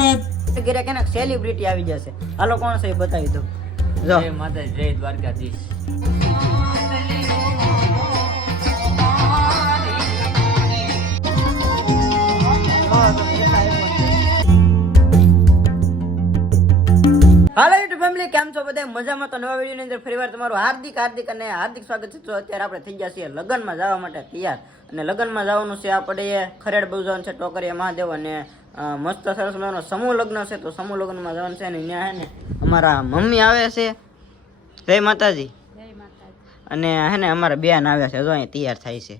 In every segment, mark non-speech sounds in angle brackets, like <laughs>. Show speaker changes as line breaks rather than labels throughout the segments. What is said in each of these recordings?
વખત.
ઘરે કે સેલિબ્રિટી આવી જશે. હાલો કોણ છે એ બતાવી દઉં. જો.
જય માતા જય દ્વારકાધીશ.
હાલો યુટ્યુબ ફેમિલી કેમ છો બધા? મજામાં? તો નવા વિડીયોની અંદર ફરીવાર તમારું હાર્દિક હાર્દિક અને હાર્દિક સ્વાગત છે. તો અત્યારે આપણે થઈ ગયા છીએ લગ્નમાં જવા માટે તૈયાર. અને લગ્નમાં જવાનું છે આપણે ખરેડ બહુ જવાનું છે ટોકરીએ મહાદેવ અને મસ્ત સરસ મજાનો સમૂહ લગ્ન છે તો સમૂહ લગ્નમાં જવાનું છે અને ત્યાં હે ને અમારા મમ્મી આવે છે. જય માતાજી. અને હે ને અમારા બેન આવ્યા છે જો અહીં તૈયાર થાય છે.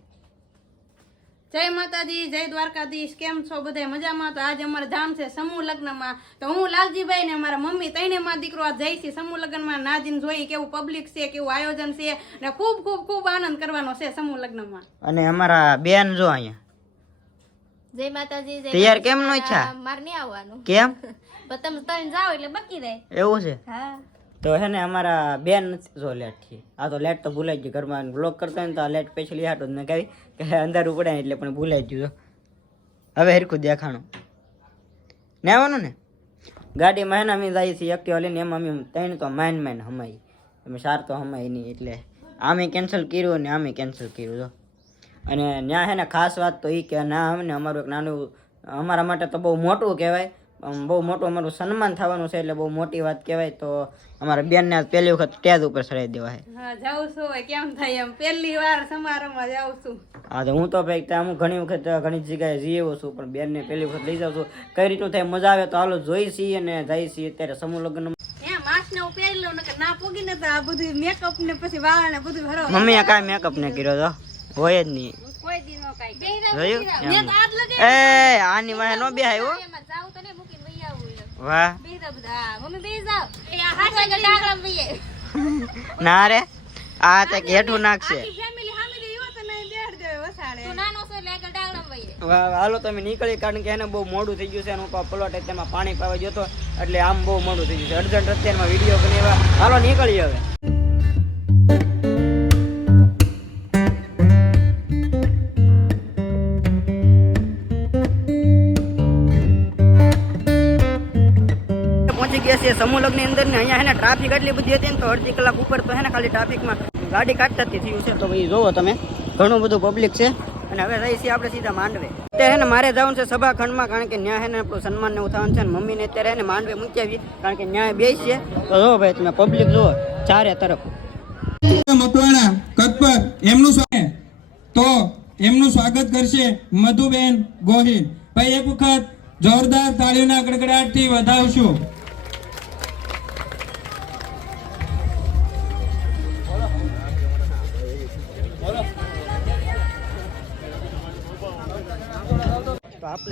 જય માતાજી જય દ્વારકાધીશ કેમ છો બધા? મજામાં? તો આજે અમારે ધામ છે સમૂહ લગ્નમાં. તો હું લાલજીભાઈ ને અમારા મમ્મી તૈને માં દીકરો આ જઈ છે સમૂહ લગ્નમાં. નાજીને જોઈ કેવું પબ્લિક છે કેવું આયોજન છે. ને ખૂબ ખૂબ ખૂબ આનંદ કરવાનો છે સમૂહ લગ્નમાં.
અને અમારા બેન જો અહીંયા.
જય માતાજી જય
તૈયાર કેમ નો ઈચ્છા
માર નહીં આવવાનું.
કેમ? <laughs>
પણ તમે જાઓ એટલે બકી રહે.
એવું છે?
હા.
તો હે ને અમારા બેન જો લેટથી આ તો લેટ તો ભૂલાઈ ગયું. ઘરમાં બ્લોક કરતા હોય ને તો આ લેટ પછી હાટો મેં કહી કે અંધારું પડે એટલે પણ ભૂલાઈ ગયું હવે હરખું દેખાણું. ને આવવાનું ને? ગાડીમાં હે ને અમે જઈએ છીએ એક્ટિવા લઈને. એમ અમે ત્રણ તો માઇન માઇન હમાઈ. અમે સાર તો હમાઈ નહીં એટલે. આમે કેન્સલ કર્યું ને આમે કેન્સલ કર્યું જો. અને ત્યાં હે ને ખાસ વાત તો એ કે ના અમને અમારું એક નાનું અમારા માટે તો બહુ મોટું કહેવાય. બહુ મોટું અમારું સન્માન થવાનું છે એટલે બહુ મોટી વાત કહેવાય. તો અમારા બેનને આજ પહેલી વખત સ્ટેજ ઉપર ચડાવી દેવા છે
હા જાઉં છું કેમ થાય એમ? પહેલી વાર સમારંભમાં જાઉં છું.
હા તો હું તો ભાઈ ત્યાં હું ઘણી વખત ઘણી જગ્યાએ જઈ આવ્યો છું પણ બેનને પહેલી વખત લઈ જાઉં છું. કઈ રીતનું થાય મજા આવે તો હાલો જોઈ છીએ અને જઈ છીએ અત્યારે સમૂહ લગ્ન
હે માસ્ક હું પહેરી ના પોગી તો આ બધું મેકઅપ ને પછી વાળ ને બધું ભરો
મમ્મીએ કાંઈ મેકઅપ ને કર્યો તો? હોય જ નહીં.
કોઈ દી નો કાંઈ
જોયું
મેં
એમ.
તો આજ લગે
એ આની વાહે નો બે હો.
એમાં જાવ તો ને મૂકીને વહી.
ના રે. આ તે હેઠું નાખશે હાલો તમે નીકળી કારણ કે એને બહુ મોડું થઈ ગયું છે હું પ્લોટ તેમાં પાણી પાવા જતો એટલે આમ બહુ મોડું થઈ ગયું છે. અર્જન્ટ અત્યારમાં વીડિયો બનાવ્યા. હાલો નીકળી હવે. સમૂહ લગ્નની અંદર ને અહીંયા હે ને ટ્રાફિક એટલી બધી હતી ને તો અડધી કલાક ઉપર તો હે ને ખાલી ટ્રાફિકમાં ગાડી કાઢતા જ થયું છે. તો ભાઈ જોવો તમે, ઘણું બધું પબ્લિક છે અને હવે રહી છીએ આપણે સીધા માંડવે. અત્યારે હે ને મારે જવાનું છે સભાખંડમાં કારણ કે ન્યા હે ને આપણું સન્માન ને ઉઠાવવાનું છે ને મમ્મીને અત્યારે હે ને માંડવે મૂકી કારણ કે ન્યાય બેસી છે. તો જો ભાઈ તમે પબ્લિક જુઓ ચારે તરફ.
મકવાણા કતપર એમનું સ્વાગત. તો એમનું સ્વાગત કરશે મધુબેન ગોહિલ. ભાઈ એક વખત જોરદાર તાળીઓના ગડગડાટથી વધાવશું.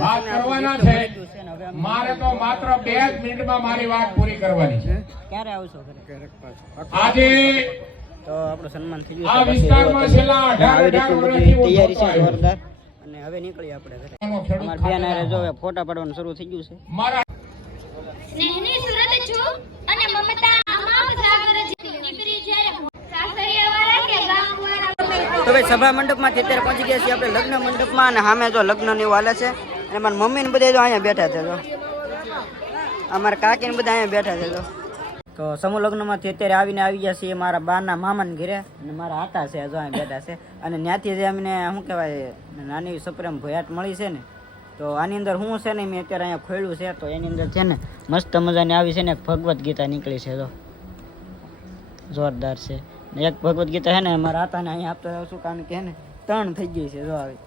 વાત કરવાના છે. મારે તો માત્ર બે જ મિનિટમાં મારી વાત પૂરી કરવાની છે.
ક્યારે આવશો
આજે
તો આપણો સન્માન થઈ ગયું
આ વિસ્તારમાં છેલ્લા અઢાર
આવી
અઢાર
રીતની બધી
વર્ષથી
તૈયારી છે જોરદાર. અને હવે નીકળી આપણે ઘરે. અમારા બેન
ખાતેદાર.
જો હવે ફોટા પાડવાનું શરૂ થઈ ગયું છે.
મારા
સ્નેહની સુરત છું અને મમતા અમાવ સાગર દીકરી જ્યારે સાસરિયાવાળા કે ગામવાળા
તો ભાઈ સભા મંડપમાંથી અત્યારે પહોંચી ગયા છીએ આપણે લગ્ન મંડપમાં અને સામે જો લગ્ન ને એવું હાલે છે. અને મારા મમ્મી ને બધા જો અહીંયા બેઠા છે અમારા કાકી ને બધા અહીંયા બેઠા છે તો સમૂહ લગ્નમાંથી અત્યારે આવીને આવી ગયા છીએ મારા બાના મામાને ઘરે અને મારા હાથા છે જો અહીં બેઠા છે. અને ત્યાંથી જે અમને શું કહેવાય, નાની સપ્રેમ ભયાટ મળી છે ને, તો આની અંદર શું છે ને મેં અત્યારે અહીંયા ખોલ્યું છે, તો એની અંદર છે ને મસ્ત મજાની આવી છે ને એક ભગવદ્ ગીતા નીકળી છે તો જોરદાર છે. એક ભગવદ્ ગીતા છે ને મારા હાથાને અહીંયા આપતો શું કારણ કે ને ત્રણ થઈ ગઈ છે જો આવી.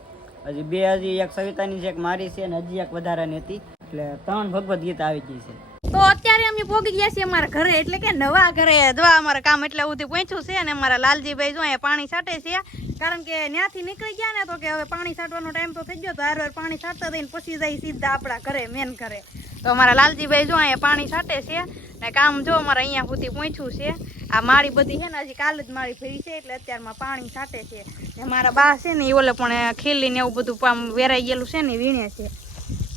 હજી બે, હજી એક સવિતાની છે, એક મારી છે ને હજી એક વધારાની હતી. એટલે ત્રણ ભગવદ્ ગીતા આવી ગઈ છે.
તો અત્યારે અમે ભોગી ગયા છીએ અમારા ઘરે, એટલે કે નવા ઘરે. દવા અમારા કામ એટલે સુધી પહોંચ્યું છે અને અમારા લાલજીભાઈ જો અહીંયા પાણી છાંટે છે. કારણ કે ત્યાંથી નીકળી ગયા ને તો કે હવે પાણી છાંટવાનો ટાઈમ તો થઈ ગયો, તો હાર પાણી છાંટતા થઈને પછી જાય સીધા આપણા ઘરે મેન ઘરે. તો અમારા લાલજીભાઈ જો અહીંયા પાણી છાંટે છે ને કામ જો અમારે અહીંયા સુધી પહોંચ્યું છે. આ માળી બધી છે ને, હજી કાલ જ માળી ભરી છે, એટલે અત્યારમાં પાણી છાંટે છે. મારા બા છે ને એ ઓલે પણ ખીલીને એવું બધું આમ વેરાઈ ગયેલું છે ને વીણે છે.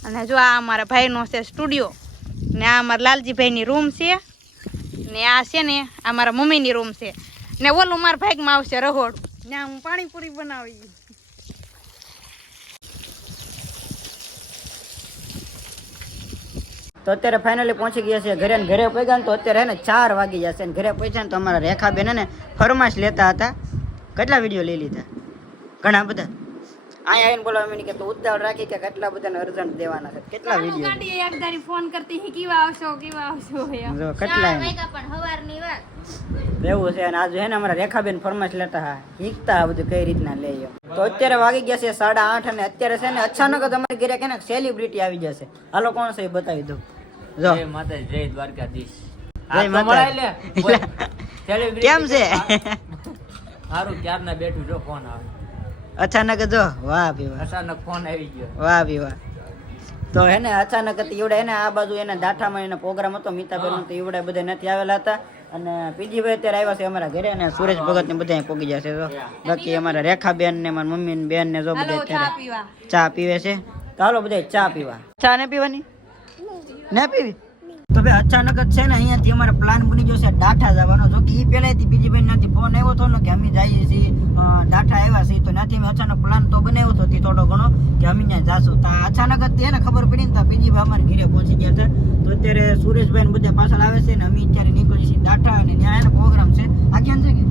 અને જો આ અમારા ભાઈનો છે સ્ટુડિયો, ને આ અમારા લાલજીભાઈની રૂમ છે, ને આ છે ને, આ મારા મમ્મીની રૂમ છે. ને ઓલું મારા ભાગમાં આવશે રહોડ. ને હું પાણીપુરી બનાવી.
તો અત્યારે ફાઇનલી પહોંચી ગયા છે ઘરે ઘરે પહોંચ્યા ને તો અત્યારે ને ચાર વાગી જશે ને ઘરે પહોંચ્યા ને તો અમારા રેખાબેન ને ફરમાશ લેતા હતા. કેટલા વીડિયો લઈ લીધા? ઘણા બધા. અહીંયા આવીને બોલાવા મને કે તું ઉતાવળ રાખી કે કેટલા બધાને અર્જન્ટ દેવાના છે. કેટલા વીડિયો
ગાડી એક દારી ફોન કરતી હી કેવા આવશો કેવા આવશો?
જો કેટલા
પણ હવારની વાત.
એવું છે અને આજે હે ને અમારા રેખાબેન ફરમાશ લેતા હા શીખતા આ બધું કઈ રીતના લે તો અત્યારે વાગી ગયા છે સાડા આઠ અને અત્યારે છે ને અચાનક જ અમારી ઘરે કેને સેલિબ્રિટી આવી જશે હાલો કોણ છે એ બતાવી દઉં. જો.
જય માતા જય દ્વારકાધીશ.
જય માતા. <laughs> કેમ છે?
સારું ક્યારના બેઠું જો ફોન આવે.
અચાનક જ જો વાહ ભી વાહ.
અચાનક ફોન આવી ગયો.
વાહ ભી વાહ. તો હે ને અચાનક હતી ઈવડે હે ને આ બાજુ એને દાઠામાં એનો પ્રોગ્રામ હતો મીતાબેન તો એવડે બધા નથી આવેલા હતા. અને પીજીભાઈ અત્યારે આવ્યા છે અમારા ઘરે અને સુરેશ ભગત ને બધા પોગી જશે તો બાકી અમારા રેખાબેન ને મારા મમ્મી ને બેન ને જો બધા
ચા
અત્યારે ચા પીવે છે. તો હાલો બધા ચા પીવા. ચા ને પીવાની? ને પીવી? તો ભાઈ અચાનક જ છે ને અહીંયાથી અમારે પ્લાન બની ગયો છે ડાઠા જવાનો. જો કે એ પહેલાંથી બીજી બેન નથી ફોન આવ્યો હતો ને કે અમે જઈએ છીએ ડાઠા આવ્યા છીએ. તો ત્યાંથી મેં અચાનક પ્લાન તો બનાવ્યો હતો થોડો ઘણો કે અમે ત્યાં જાશું. તો અચાનક જ તેને ખબર પડી ને તો બીજી ભાઈ અમારે ઘેરે પહોંચી ગયા છે. તો અત્યારે સુરેશભાઈ ને બધા પાછળ આવે છે ને અમે અત્યારે નીકળીએ છીએ ડાઠા અને ત્યાં એનો પ્રોગ્રામ છે. આખ્યાન છે કે?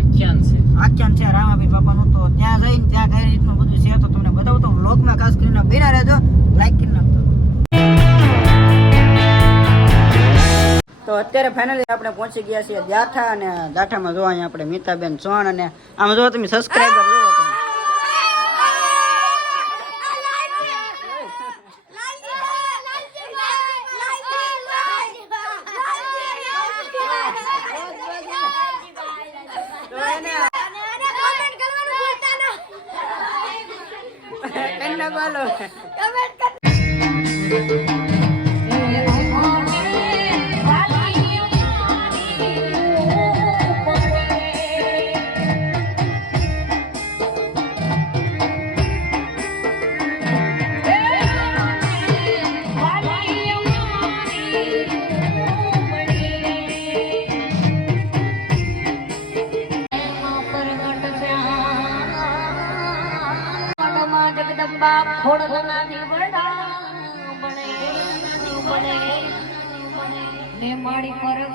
અખ્યાન છે.
આખ્યાન છે રામાભાઈ બાપાનું. તો ત્યાં જઈને ત્યાં કઈ રીતનું બધું છે તો તમને બતાવું તો વ્લોગમાં ખાસ કરીને બેના રહેજો. લાઈક કરી નાખજો. તો અત્યારે ફાઇનલી આપણે પહોંચી ગયા છીએ દાઠા અને દાઠામાં જો અહીંયા આપણે મીતાબેન ચૌહાણ અને આમ જો તમે સબસ્ક્રાઈબર જોવો.
ખોડલના દીવડા બને ને મારી
જો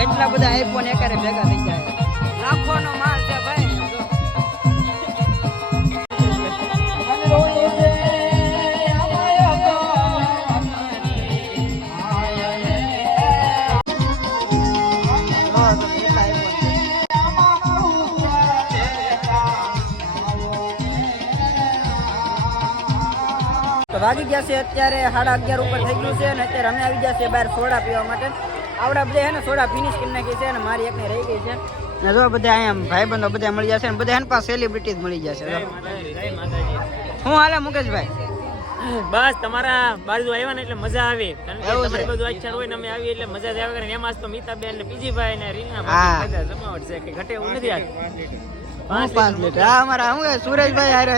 કેટલા બધા આઈફોન એકારે ભેગા થઈ જાય લાખોનો માલ છે ભાઈ. વાગી ગયા છે અત્યારે સાડા અગિયાર ઉપર થઈ ગયું છે અને અત્યારે અમે આવી ગયા છે બહાર સોડા પીવા માટે. આવડા બધા હે ને સોડા ફિનિશ કરી નાખી છે અને મારી એકને રહી ગઈ છે. ને જો બધા અહીંયા ભાઈબંધો બધા મળી જશે ને બધા એના પાસે સેલિબ્રિટી મળી જશે. હું હાલે મુકેશભાઈ?
બસ તમારા બાજુ આવ્યા ને એટલે મજા આવે. કારણ કે તમારી અચ્છા હોય ને અમે આવી એટલે મજા જ આવે. કરે એમાં તો મીતાબેન ને બીજીભાઈ ને રીના બધા જમાવટ છે. કે ઘટે એવું નથી આ
પાંચ પાંચ લીટર. હા અમારા શું સુરેશભાઈ હારે.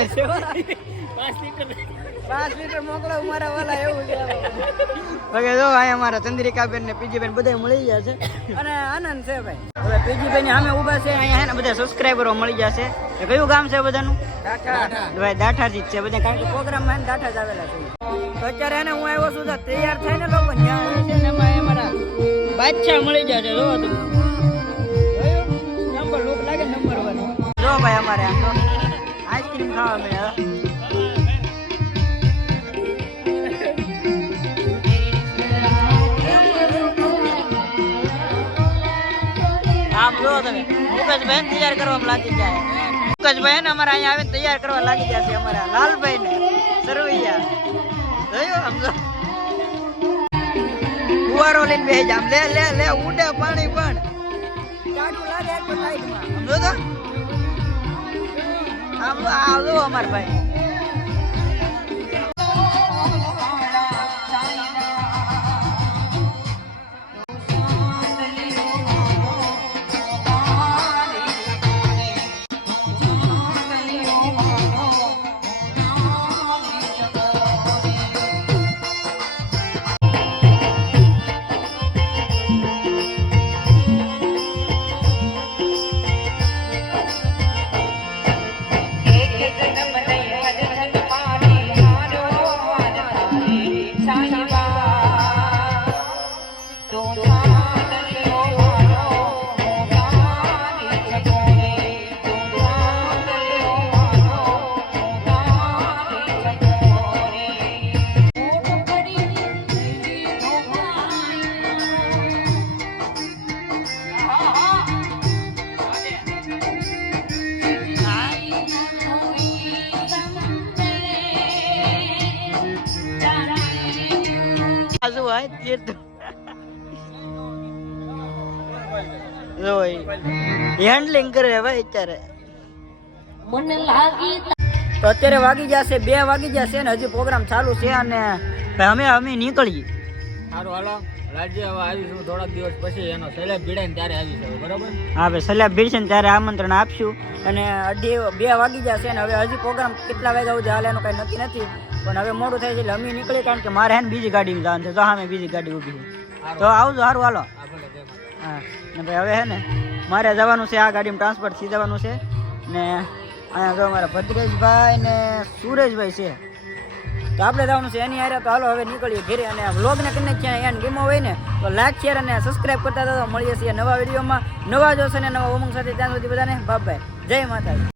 પાંચ લીટર.
મોકલો મારા વાલા એવું છે ઓકે જો અહીંયા અમારા ચંદ્રિકાબેન ને પીજીબેન બધા મળી જશે અને આનંદ છે ભાઈ. હવે પીજીબેન સામે ઊભા છે અહીંયા હે ને બધા સબસ્ક્રાઇબરો મળી જશે એ કયું ગામ છે બધાનું? ભાઈ દાઠાથી જ છે બધા કારણ કે પ્રોગ્રામમાં દાઠા જ આવેલા છે. તો અત્યારે એને હું આવ્યો છું તૈયાર થઈને લોકો ત્યાં છે ને એમાં અમારા બાદશાહ મળી જશે જો તમે. મુકેશભાઈ તૈયાર કરવામાં લાગી જાય મુકેશભાઈ ને અમારા અહીંયા આવીને તૈયાર કરવા લાગી ગયા છે અમારા લાલભાઈ ને સરવૈયા જોયું સમજો જો ફુવારો લઈને બે જામ લે લે લે, ઉડે પાણી પણ. સાઈડમાં આમ જો અમાર ભાઈ. આ જે તો હેન્ડલિંગ કરે ભાઈ અત્યારે.
મને લાગી
તો અત્યારે વાગી જશે બે વાગી જશે ને હજી પ્રોગ્રામ ચાલુ છે અને અમે અમે નીકળીએ.
સારું હાલો. રાજ્ય હવે આવીશું થોડાક દિવસ પછી એનો સલેબ ભીડે ને ત્યારે આવીશું બરોબર?
હા ભાઈ સલાહ ભીડશે ને ત્યારે આમંત્રણ આપશું. અને અઢી બે વાગી જશે ને હવે હજી પ્રોગ્રામ કેટલા વાગ્યા સુધી હાલે એનું કંઈ નક્કી નથી. પણ હવે મોડું થાય છે એટલે અમે નીકળીએ કારણ કે મારે હે ને બીજી ગાડીમાં જવાનું છે. તો સામે બીજી ગાડી ઊભી છે. તો આવજો સારું હાલો.
હા.
હા ને ભાઈ હવે હે ને મારે જવાનું છે આ ગાડીમાં ટ્રાન્સફર થઈ જવાનું છે. ને અહીંયા જો મારા ભદ્રેશભાઈ ને સુરેશભાઈ છે. તો આપણે જવાનું છે એની હારે. તો હાલો, હવે નીકળીએ ઘેરે અને વ્લોગને કરીને ક્યાં એને ગેમો હોય ને, તો લાઈક શેર અને સબસ્ક્રાઈબ કરતા તો મળીએ છીએ નવા વિડીયોમાં. નવા જોશે ને નવા ઉમંગ સાથે ત્યાં સુધી બધાને બાપ ભાઈ જય માતાજી.